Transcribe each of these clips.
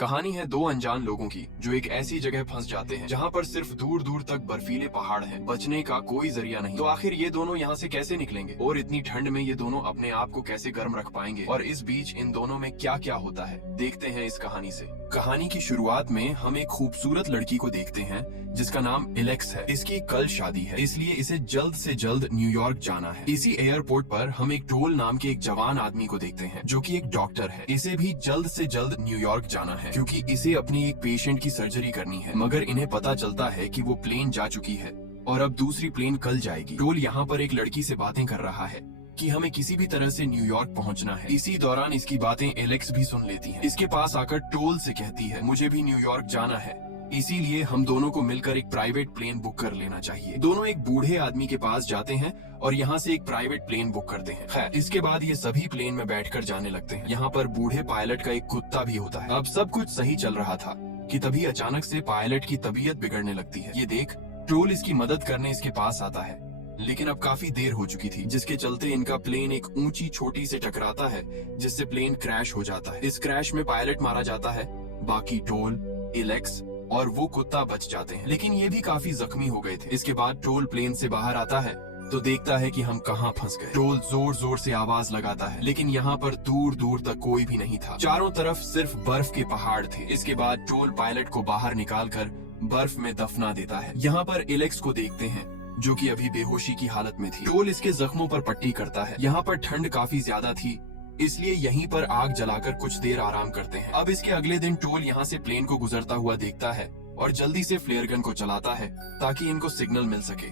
कहानी है दो अनजान लोगों की जो एक ऐसी जगह फंस जाते हैं जहाँ पर सिर्फ दूर दूर तक बर्फीले पहाड़ हैं, बचने का कोई जरिया नहीं। तो आखिर ये दोनों यहाँ से कैसे निकलेंगे और इतनी ठंड में ये दोनों अपने आप को कैसे गर्म रख पाएंगे और इस बीच इन दोनों में क्या क्या होता है, देखते हैं इस कहानी से। कहानी की शुरुआत में हम एक खूबसूरत लड़की को देखते हैं जिसका नाम एलेक्स है। इसकी कल शादी है, इसलिए इसे जल्द से जल्द न्यूयॉर्क जाना है। इसी एयरपोर्ट पर हम एक टोल नाम के एक जवान आदमी को देखते हैं जो कि एक डॉक्टर है। इसे भी जल्द से जल्द न्यूयॉर्क जाना है क्योंकि इसे अपनी एक पेशेंट की सर्जरी करनी है, मगर इन्हें पता चलता है कि वो प्लेन जा चुकी है और अब दूसरी प्लेन कल जाएगी। टोल यहाँ पर एक लड़की से बातें कर रहा है कि हमें किसी भी तरह से न्यूयॉर्क पहुंचना है। इसी दौरान इसकी बातें एलेक्स भी सुन लेती है। इसके पास आकर टोल से कहती है मुझे भी न्यूयॉर्क जाना है, इसीलिए हम दोनों को मिलकर एक प्राइवेट प्लेन बुक कर लेना चाहिए। दोनों एक बूढ़े आदमी के पास जाते हैं और यहाँ से एक प्राइवेट प्लेन बुक करते हैं। खैर, इसके बाद ये सभी प्लेन में बैठकर जाने लगते हैं। यहाँ पर बूढ़े पायलट का एक कुत्ता भी होता है। अब सब कुछ सही चल रहा था कि तभी अचानक से पायलट की तबीयत बिगड़ने लगती है। ये देख टोल इसकी मदद करने इसके पास आता है, लेकिन अब काफी देर हो चुकी थी, जिसके चलते इनका प्लेन एक ऊंची चोटी से टकराता है जिससे प्लेन क्रैश हो जाता है। इस क्रैश में पायलट मारा जाता है, बाकी टोल, एलेक्स और वो कुत्ता बच जाते हैं, लेकिन ये भी काफी जख्मी हो गए थे। इसके बाद टोल प्लेन से बाहर आता है तो देखता है कि हम कहाँ फंस गए। टोल जोर जोर से आवाज लगाता है, लेकिन यहाँ पर दूर दूर तक कोई भी नहीं था। चारों तरफ सिर्फ बर्फ के पहाड़ थे। इसके बाद टोल पायलट को बाहर निकालकर बर्फ में दफना देता है। यहाँ पर एलेक्स को देखते हैं जो कि अभी बेहोशी की हालत में थी। टोल इसके जख्मों पर पट्टी करता है। यहाँ पर ठंड काफी ज्यादा थी, इसलिए यहीं पर आग जलाकर कुछ देर आराम करते हैं। अब इसके अगले दिन टोल यहाँ से प्लेन को गुजरता हुआ देखता है और जल्दी से फ्लेयर गन को चलाता है ताकि इनको सिग्नल मिल सके,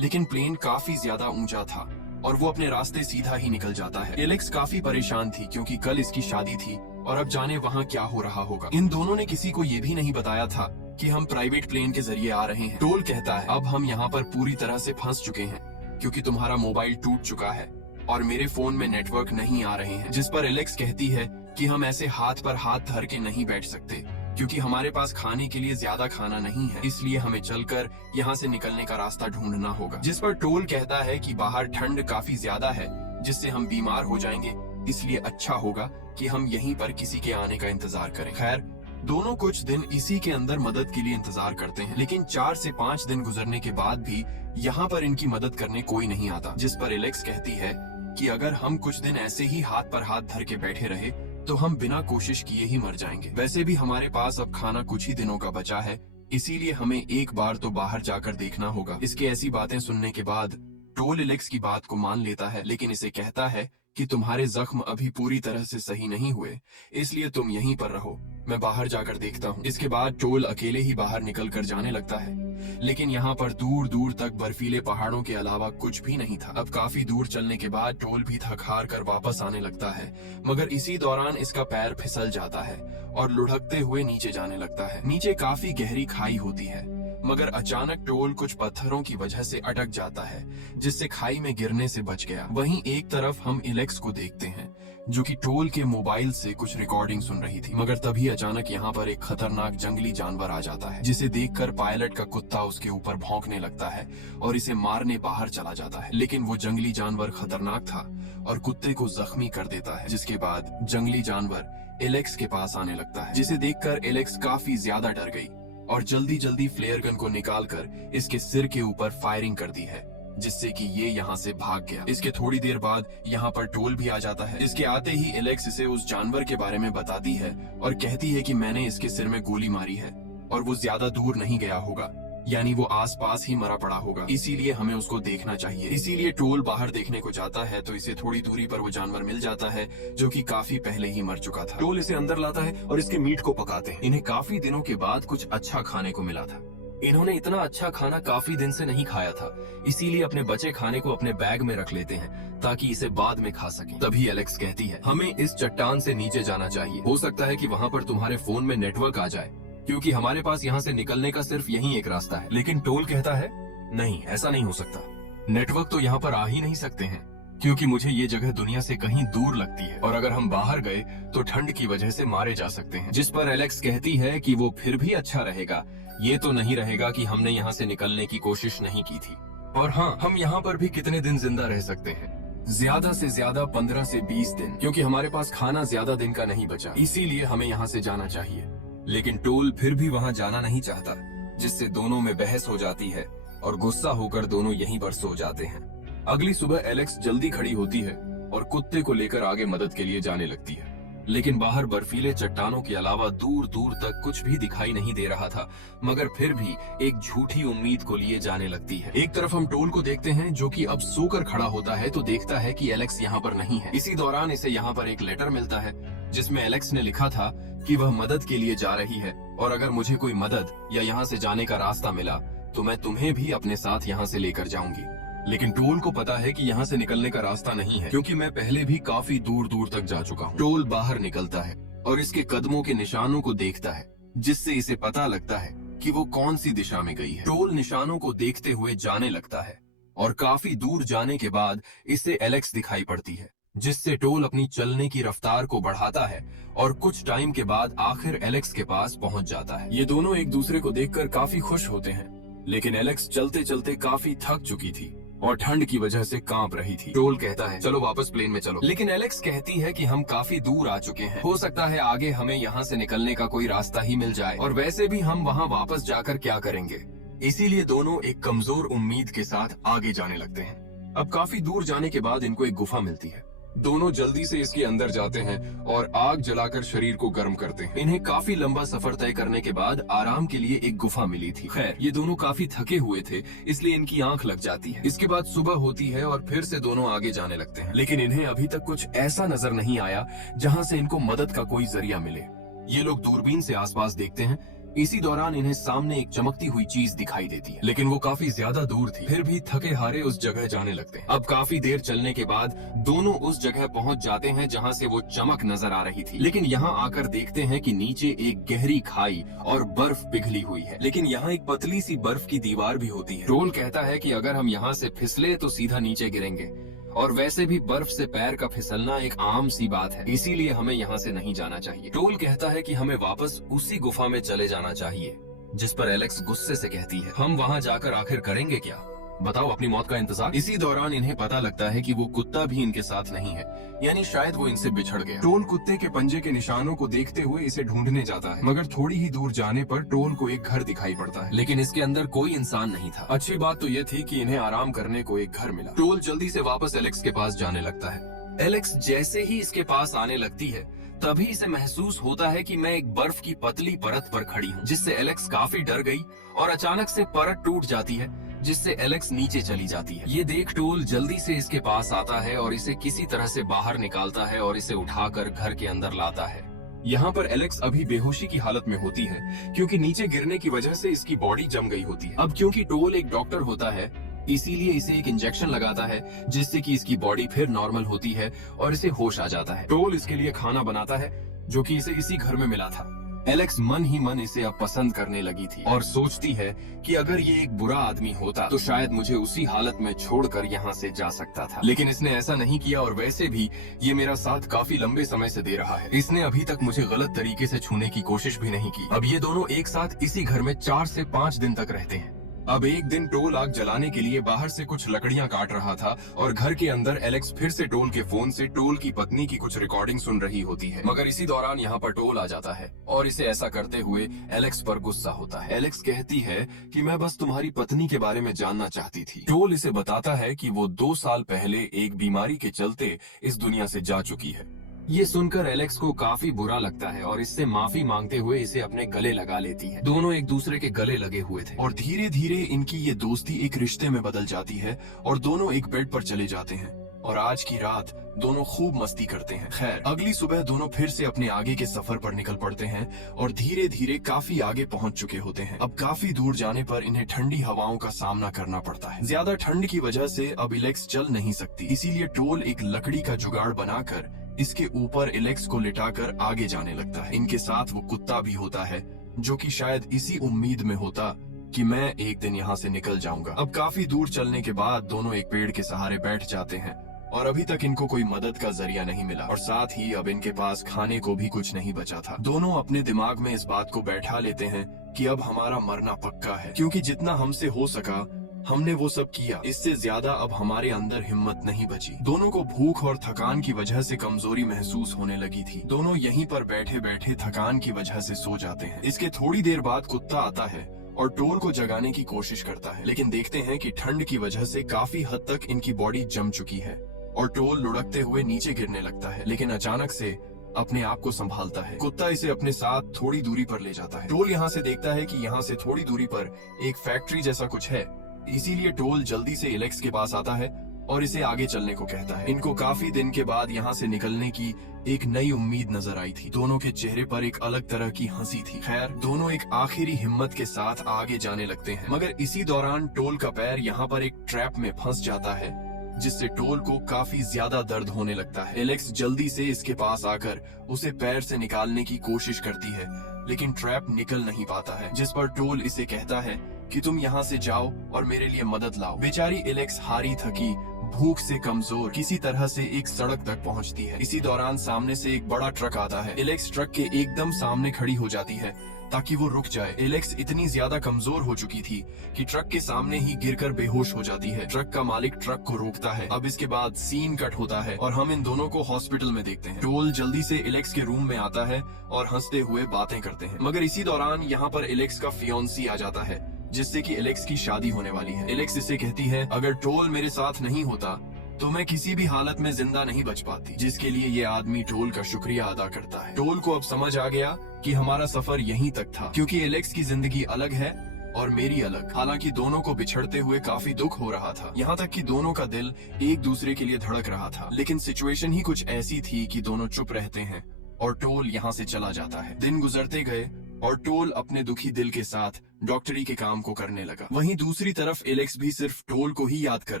लेकिन प्लेन काफी ज्यादा ऊंचा था और वो अपने रास्ते सीधा ही निकल जाता है। एलेक्स काफी परेशान थी क्योंकि कल इसकी शादी थी और अब जाने वहाँ क्या हो रहा होगा। इन दोनों ने किसी को ये भी नहीं बताया था कि हम प्राइवेट प्लेन के जरिए आ रहे हैं। टोल कहता है अब हम यहाँ पर पूरी तरह से फंस चुके हैं क्योंकि तुम्हारा मोबाइल टूट चुका है और मेरे फोन में नेटवर्क नहीं आ रहे हैं। जिस पर एलेक्स कहती है कि हम ऐसे हाथ पर हाथ धर के नहीं बैठ सकते क्योंकि हमारे पास खाने के लिए ज्यादा खाना नहीं है, इसलिए हमें चलकर यहाँ से निकलने का रास्ता ढूंढना होगा। जिस पर टोल कहता है कि बाहर ठंड काफी ज्यादा है जिससे हम बीमार हो जाएंगे, इसलिए अच्छा होगा कि हम यहीं पर किसी के आने का इंतजार करें। खैर, दोनों कुछ दिन इसी के अंदर मदद के लिए इंतजार करते हैं, लेकिन 4 से 5 दिन गुजरने के बाद भी यहाँ पर इनकी मदद करने कोई नहीं आता। जिस पर एलेक्स कहती है कि अगर हम कुछ दिन ऐसे ही हाथ पर हाथ धर के बैठे रहे तो हम बिना कोशिश किए ही मर जाएंगे। वैसे भी हमारे पास अब खाना कुछ ही दिनों का बचा है, इसीलिए हमें एक बार तो बाहर जाकर देखना होगा। इसके ऐसी बातें सुनने के बाद टोल एलेक्स की बात को मान लेता है, लेकिन इसे कहता है कि तुम्हारे जख्म अभी पूरी तरह से सही नहीं हुए, इसलिए तुम यहीं पर रहो, मैं बाहर जाकर देखता हूँ। इसके बाद टोल अकेले ही बाहर निकल कर जाने लगता है, लेकिन यहाँ पर दूर दूर तक बर्फीले पहाड़ों के अलावा कुछ भी नहीं था। अब काफी दूर चलने के बाद टोल भी थक हार कर वापस आने लगता है, मगर इसी दौरान इसका पैर फिसल जाता है और लुढ़कते हुए नीचे जाने लगता है। नीचे काफी गहरी खाई होती है, मगर अचानक टोल कुछ पत्थरों की वजह से अटक जाता है जिससे खाई में गिरने से बच गया। वहीं एक तरफ हम एलेक्स को देखते हैं जो कि टोल के मोबाइल से कुछ रिकॉर्डिंग सुन रही थी, मगर तभी अचानक यहाँ पर एक खतरनाक जंगली जानवर आ जाता है जिसे देखकर पायलट का कुत्ता उसके ऊपर भौंकने लगता है और इसे मारने बाहर चला जाता है। लेकिन वो जंगली जानवर खतरनाक था और कुत्ते को जख्मी कर देता है। जिसके बाद जंगली जानवर एलेक्स के पास आने लगता है, जिसे देखकर एलेक्स काफी ज्यादा डर गई और जल्दी जल्दी फ्लेयर गन को निकालकर इसके सिर के ऊपर फायरिंग कर दी है, जिससे कि ये यहाँ से भाग गया। इसके थोड़ी देर बाद यहाँ पर टोल भी आ जाता है। इसके आते ही एलेक्स इसे उस जानवर के बारे में बताती है और कहती है कि मैंने इसके सिर में गोली मारी है और वो ज्यादा दूर नहीं गया होगा, यानी वो आसपास ही मरा पड़ा होगा, इसीलिए हमें उसको देखना चाहिए। इसीलिए टोल बाहर देखने को जाता है तो इसे थोड़ी दूरी पर वो जानवर मिल जाता है जो कि काफी पहले ही मर चुका था। टोल इसे अंदर लाता है और इसके मीट को पकाते हैं। इन्हें काफी दिनों के बाद कुछ अच्छा खाने को मिला था। इन्होंने इतना अच्छा खाना काफी दिन से नहीं खाया था, इसीलिए अपने बचे खाने को अपने बैग में रख लेते हैं ताकि इसे बाद में खा सकें। तभी एलेक्स कहती है हमें इस चट्टान से नीचे जाना चाहिए, हो सकता है कि वहाँ पर तुम्हारे फोन में नेटवर्क आ जाए क्योंकि हमारे पास यहाँ से निकलने का सिर्फ यही एक रास्ता है। लेकिन टोल कहता है नहीं, ऐसा नहीं हो सकता, नेटवर्क तो यहाँ पर आ ही नहीं सकते हैं क्योंकि मुझे ये जगह दुनिया से कहीं दूर लगती है और अगर हम बाहर गए तो ठंड की वजह से मारे जा सकते हैं। जिस पर एलेक्स कहती है कि वो फिर भी अच्छा रहेगा, ये तो नहीं रहेगा कि हमने यहाँ से निकलने की कोशिश नहीं की थी, और हाँ, हम यहाँ पर भी कितने दिन जिंदा रह सकते हैं, ज्यादा से ज्यादा 15 से 20 दिन, क्योंकि हमारे पास खाना ज्यादा दिन का नहीं बचा, इसीलिए हमें यहाँ से जाना चाहिए। लेकिन टोल फिर भी वहां जाना नहीं चाहता, जिससे दोनों में बहस हो जाती है और गुस्सा होकर दोनों यहीं पर सो जाते हैं। अगली सुबह एलेक्स जल्दी खड़ी होती है और कुत्ते को लेकर आगे मदद के लिए जाने लगती है, लेकिन बाहर बर्फीले चट्टानों के अलावा दूर दूर तक कुछ भी दिखाई नहीं दे रहा था, मगर फिर भी एक झूठी उम्मीद को लिए जाने लगती है। एक तरफ हम टोल को देखते हैं जो कि अब सोकर खड़ा होता है तो देखता है कि एलेक्स यहाँ पर नहीं है। इसी दौरान इसे यहाँ पर एक लेटर मिलता है जिसमें एलेक्स ने लिखा था कि वह मदद के लिए जा रही है और अगर मुझे कोई मदद या यहाँ से जाने का रास्ता मिला तो मैं तुम्हें भी अपने साथ यहाँ से लेकर जाऊंगी। लेकिन टोल को पता है कि यहाँ से निकलने का रास्ता नहीं है, क्योंकि मैं पहले भी काफी दूर दूर तक जा चुका हूँ। टोल बाहर निकलता है और इसके कदमों के निशानों को देखता है, जिससे इसे पता लगता है कि वो कौन सी दिशा में गई है। टोल निशानों को देखते हुए जाने लगता है और काफी दूर जाने के बाद इसे एलेक्स दिखाई पड़ती है, जिससे टोल अपनी चलने की रफ्तार को बढ़ाता है और कुछ टाइम के बाद आखिर एलेक्स के पास पहुंच जाता है। ये दोनों एक दूसरे को देखकर काफी खुश होते हैं, लेकिन एलेक्स चलते चलते काफी थक चुकी थी और ठंड की वजह से कांप रही थी। टोल कहता है चलो वापस प्लेन में चलो, लेकिन एलेक्स कहती है कि हम काफी दूर आ चुके हैं, हो सकता है आगे हमें यहाँ से निकलने का कोई रास्ता ही मिल जाए और वैसे भी हम वहाँ वापस जाकर क्या करेंगे। इसीलिए दोनों एक कमजोर उम्मीद के साथ आगे जाने लगते हैं। अब काफी दूर जाने के बाद इनको एक गुफा मिलती है। दोनों जल्दी से इसके अंदर जाते हैं और आग जलाकर शरीर को गर्म करते हैं। इन्हें काफी लंबा सफर तय करने के बाद आराम के लिए एक गुफा मिली थी। खैर ये दोनों काफी थके हुए थे, इसलिए इनकी आंख लग जाती है। इसके बाद सुबह होती है और फिर से दोनों आगे जाने लगते हैं, लेकिन इन्हें अभी तक कुछ ऐसा नजर नहीं आया जहाँ से इनको मदद का कोई जरिया मिले। ये लोग दूरबीन से आसपास देखते हैं। इसी दौरान इन्हें सामने एक चमकती हुई चीज दिखाई देती है, लेकिन वो काफी ज्यादा दूर थी। फिर भी थके हारे उस जगह जाने लगते हैं। अब काफी देर चलने के बाद दोनों उस जगह पहुंच जाते हैं जहां से वो चमक नजर आ रही थी, लेकिन यहाँ आकर देखते हैं कि नीचे एक गहरी खाई और बर्फ पिघली हुई है, लेकिन यहाँ एक पतली सी बर्फ की दीवार भी होती है। टोल कहता है कि अगर हम यहाँ से फिसले तो सीधा नीचे गिरेंगे, और वैसे भी बर्फ से पैर का फिसलना एक आम सी बात है, इसीलिए हमें यहाँ से नहीं जाना चाहिए। टोल कहता है कि हमें वापस उसी गुफा में चले जाना चाहिए, जिस पर एलेक्स गुस्से से कहती है हम वहाँ जाकर आखिर करेंगे क्या, बताओ अपनी मौत का इंतजार। इसी दौरान इन्हें पता लगता है कि वो कुत्ता भी इनके साथ नहीं है, यानी शायद वो इनसे बिछड़ गया। टोल कुत्ते के पंजे के निशानों को देखते हुए इसे ढूंढने जाता है, मगर थोड़ी ही दूर जाने पर टोल को एक घर दिखाई पड़ता है, लेकिन इसके अंदर कोई इंसान नहीं था। अच्छी बात तो ये थी कि इन्हें आराम करने को एक घर मिला। टोल जल्दी से वापस एलेक्स के पास जाने लगता है। एलेक्स जैसे ही इसके पास आने लगती है तभी इसे महसूस होता है कि मैं एक बर्फ की पतली परत पर खड़ी हूँ, जिससे एलेक्स काफी डर गई और अचानक से परत टूट जाती है, जिससे एलेक्स नीचे चली जाती है। ये देख टोल जल्दी से इसके पास आता है और इसे किसी तरह से बाहर निकालता है और इसे उठाकर घर के अंदर लाता है। यहाँ पर एलेक्स अभी बेहोशी की हालत में होती है, क्योंकि नीचे गिरने की वजह से इसकी बॉडी जम गई होती है। अब क्योंकि टोल एक डॉक्टर होता है, इसीलिए इसे एक इंजेक्शन लगाता है, जिससे कि इसकी बॉडी फिर नॉर्मल होती है और इसे होश आ जाता है। टोल इसके लिए खाना बनाता है, जो कि इसे इसी घर में मिला था। एलेक्स मन ही मन इसे अब पसंद करने लगी थी और सोचती है कि अगर ये एक बुरा आदमी होता तो शायद मुझे उसी हालत में छोड़कर यहाँ से जा सकता था, लेकिन इसने ऐसा नहीं किया और वैसे भी ये मेरा साथ काफी लंबे समय से दे रहा है। इसने अभी तक मुझे गलत तरीके से छूने की कोशिश भी नहीं की। अब ये दोनों एक साथ इसी घर में 4 से 5 दिन तक रहते हैं। अब एक दिन टोल आग जलाने के लिए बाहर से कुछ लकड़ियां काट रहा था और घर के अंदर एलेक्स फिर से टोल के फोन से टोल की पत्नी की कुछ रिकॉर्डिंग सुन रही होती है, मगर इसी दौरान यहाँ पर टोल आ जाता है और इसे ऐसा करते हुए एलेक्स पर गुस्सा होता है। एलेक्स कहती है कि मैं बस तुम्हारी पत्नी के बारे में जानना चाहती थी। टोल इसे बताता है कि वो 2 साल पहले एक बीमारी के चलते इस दुनिया से जा चुकी है। ये सुनकर एलेक्स को काफी बुरा लगता है और इससे माफी मांगते हुए इसे अपने गले लगा लेती है। दोनों एक दूसरे के गले लगे हुए थे और धीरे धीरे इनकी ये दोस्ती एक रिश्ते में बदल जाती है और दोनों एक बेड पर चले जाते हैं और आज की रात दोनों खूब मस्ती करते हैं। खैर अगली सुबह दोनों फिर से अपने आगे के सफर पर निकल पड़ते हैं और धीरे धीरे काफी आगे पहुंच चुके होते हैं। अब काफी दूर जाने पर इन्हें ठंडी हवाओं का सामना करना पड़ता है। ज्यादा ठंड की वजह से अब एलेक्स चल नहीं सकती, इसीलिए टोल एक लकड़ी का जुगाड़ बनाकर इसके ऊपर एलेक्स को लिटाकर आगे जाने लगता है। इनके साथ वो कुत्ता भी होता है, जो कि शायद इसी उम्मीद में होता कि मैं एक दिन यहाँ से निकल जाऊंगा। अब काफी दूर चलने के बाद दोनों एक पेड़ के सहारे बैठ जाते हैं और अभी तक इनको कोई मदद का जरिया नहीं मिला और साथ ही अब इनके पास खाने को भी कुछ नहीं बचा था। दोनों अपने दिमाग में इस बात को बैठा लेते हैं कि अब हमारा मरना पक्का है, क्योंकि जितना हमसे हो सका हमने वो सब किया, इससे ज्यादा अब हमारे अंदर हिम्मत नहीं बची। दोनों को भूख और थकान की वजह से कमजोरी महसूस होने लगी थी। दोनों यहीं पर बैठे बैठे थकान की वजह से सो जाते हैं। इसके थोड़ी देर बाद कुत्ता आता है और टोल को जगाने की कोशिश करता है, लेकिन देखते हैं कि ठंड की वजह से काफी हद तक इनकी बॉडी जम चुकी है और टोल लुढ़कते हुए नीचे गिरने लगता है, लेकिन अचानक से अपने आप को संभालता है। कुत्ता इसे अपने साथ थोड़ी दूरी पर ले जाता है। टोल यहाँ से देखता है कि यहाँ से थोड़ी दूरी पर एक फैक्ट्री जैसा कुछ है, इसीलिए टोल जल्दी से एलेक्स के पास आता है और इसे आगे चलने को कहता है। इनको काफी दिन के बाद यहाँ से निकलने की एक नई उम्मीद नजर आई थी। दोनों के चेहरे पर एक अलग तरह की हंसी थी। खैर, दोनों एक आखिरी हिम्मत के साथ आगे जाने लगते हैं, मगर इसी दौरान टोल का पैर यहाँ पर एक ट्रैप में फंस जाता है, जिससे टोल को काफी ज्यादा दर्द होने लगता है। एलेक्स जल्दी से इसके पास आकर उसे पैर से निकालने की कोशिश करती है, लेकिन ट्रैप निकल नहीं पाता है, जिस पर टोल इसे कहता है कि तुम यहाँ से जाओ और मेरे लिए मदद लाओ। बेचारी एलेक्स हारी थकी, भूख से कमजोर किसी तरह से एक सड़क तक पहुँचती है। इसी दौरान सामने से एक बड़ा ट्रक आता है। एलेक्स ट्रक के एकदम सामने खड़ी हो जाती है ताकि वो रुक जाए। एलेक्स इतनी ज्यादा कमजोर हो चुकी थी कि ट्रक के सामने ही गिरकर बेहोश हो जाती है। ट्रक का मालिक ट्रक को रोकता है। अब इसके बाद सीन कट होता है और हम इन दोनों को हॉस्पिटल में देखते हैं। टोल जल्दी से एलेक्स के रूम में आता है और हंसते हुए बातें करते हैं, मगर इसी दौरान यहाँ पर एलेक्स का फियोन्सी आ जाता है, जिससे कि एलेक्स की शादी होने वाली है। एलेक्स इसे कहती है, अगर टोल मेरे साथ नहीं होता तो मैं किसी भी हालत में जिंदा नहीं बच पाती, जिसके लिए ये आदमी टोल का शुक्रिया अदा करता है। टोल को अब समझ आ गया कि हमारा सफर यहीं तक था, क्योंकि एलेक्स की जिंदगी अलग है और मेरी अलग। हालांकि दोनों को बिछड़ते हुए काफी दुख हो रहा था, यहाँ तक कि दोनों का दिल एक दूसरे के लिए धड़क रहा था, लेकिन सिचुएशन ही कुछ ऐसी थी कि दोनों चुप रहते हैं और टोल यहाँ से चला जाता है। दिन गुजरते गए और टोल अपने दुखी दिल के साथ डॉक्टरी के काम को करने लगा। वहीं दूसरी तरफ एलेक्स भी सिर्फ टोल को ही याद कर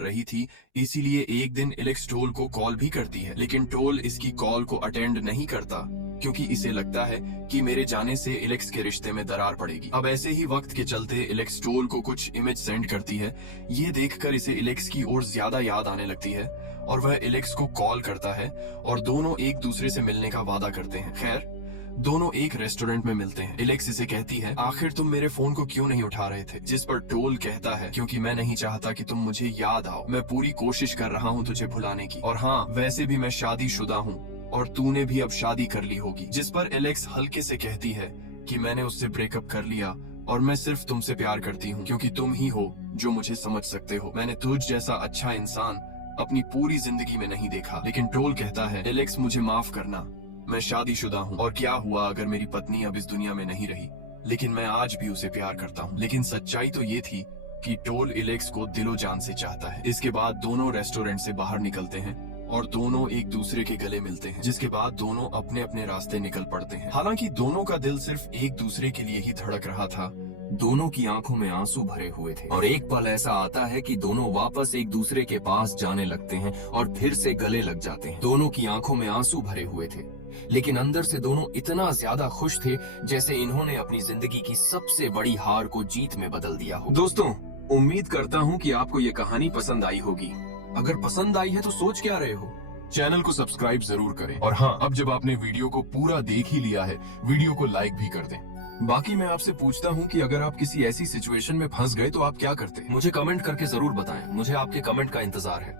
रही थी, इसीलिए एक दिन एलेक्स टोल को कॉल भी करती है, लेकिन टोल इसकी कॉल को अटेंड नहीं करता, क्योंकि इसे लगता है कि मेरे जाने से एलेक्स के रिश्ते में दरार पड़ेगी। अब ऐसे ही वक्त के चलते एलेक्स टोल को कुछ इमेज सेंड करती है। ये देखकर इसे एलेक्स की ओर ज्यादा याद आने लगती है और वह एलेक्स को कॉल करता है और दोनों एक दूसरे से मिलने का वादा करते हैं। खैर, दोनों एक रेस्टोरेंट में मिलते हैं। एलेक्स इसे कहती है, आखिर तुम मेरे फोन को क्यों नहीं उठा रहे थे? जिस पर टोल कहता है, क्योंकि मैं नहीं चाहता कि तुम मुझे याद आओ। मैं पूरी कोशिश कर रहा हूँ तुझे भुलाने की, और हाँ, वैसे भी मैं शादीशुदा हूँ और तूने भी अब शादी कर ली होगी। जिस पर एलेक्स हल्के से कहती है कि मैंने उससे ब्रेकअप कर लिया और मैं सिर्फ तुमसे प्यार करती हूँ, क्योंकि तुम ही हो जो मुझे समझ सकते हो। मैंने तुझ जैसा अच्छा इंसान अपनी पूरी जिंदगी में नहीं देखा। लेकिन टोल कहता है, एलेक्स मुझे माफ करना, मैं शादीशुदा हूँ और क्या हुआ अगर मेरी पत्नी अब इस दुनिया में नहीं रही, लेकिन मैं आज भी उसे प्यार करता हूँ। लेकिन सच्चाई तो ये थी कि टोल एलेक्स को दिलो जान से चाहता है। इसके बाद दोनों रेस्टोरेंट से बाहर निकलते हैं और दोनों एक दूसरे के गले मिलते हैं, जिसके बाद दोनों अपने अपने रास्ते निकल पड़ते हैं। हालांकि दोनों का दिल सिर्फ एक दूसरे के लिए ही धड़क रहा था। दोनों की आंखों में आंसू भरे हुए थे और एक पल ऐसा आता है कि दोनों वापस एक दूसरे के पास जाने लगते हैं और फिर से गले लग जाते हैं। दोनों की आंखों में आंसू भरे हुए थे, लेकिन अंदर से दोनों इतना ज्यादा खुश थे जैसे इन्होंने अपनी जिंदगी की सबसे बड़ी हार को जीत में बदल दिया हो। दोस्तों, उम्मीद करता हूँ कि आपको ये कहानी पसंद आई होगी। अगर पसंद आई है तो सोच क्या रहे हो? चैनल को सब्सक्राइब जरूर करें, और हाँ, अब जब आपने वीडियो को पूरा देख ही लिया है, वीडियो को लाइक भी कर दें। बाकी मैं आपसे पूछता हूँ कि अगर आप किसी ऐसी सिचुएशन में फंस गए तो आप क्या करते? मुझे कमेंट करके जरूर बताएं। मुझे आपके कमेंट का इंतजार है।